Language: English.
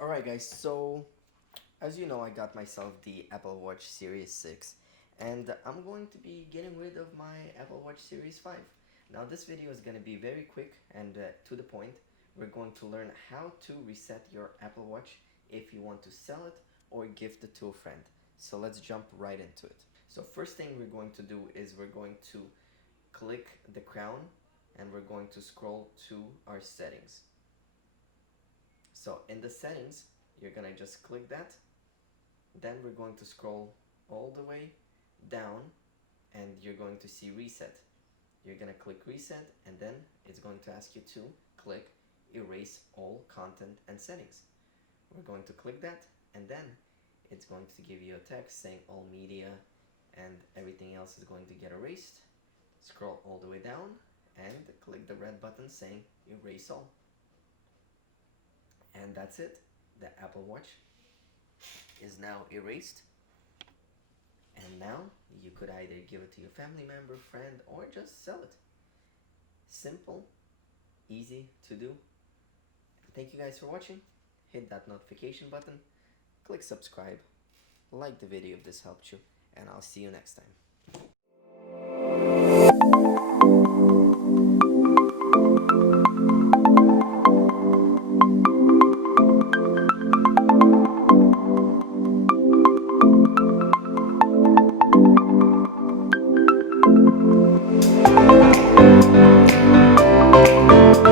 Alright guys, so as you know, I got myself the Apple Watch Series 6 and I'm going to be getting rid of my Apple Watch Series 5. Now this video is going to be very quick and to the point. We're going to learn how to reset your Apple Watch if you want to sell it or gift it to a friend. So let's jump right into it. So first thing we're going to do is we're going to click the crown and we're going to scroll to our settings. So in the settings, you're gonna just click that. Then we're going to scroll all the way down and you're going to see reset. You're gonna click reset and then it's going to ask you to click erase all content and settings. We're going to click that and then it's going to give you a text saying all media and everything else is going to get erased. Scroll all the way down and click the red button saying erase all. And that's it. The Apple Watch is now erased. And now you could either give it to your family member, friend, or just sell it. Simple, easy to do. Thank you guys for watching. Hit that notification button, click subscribe, like the video if this helped you, and I'll see you next time.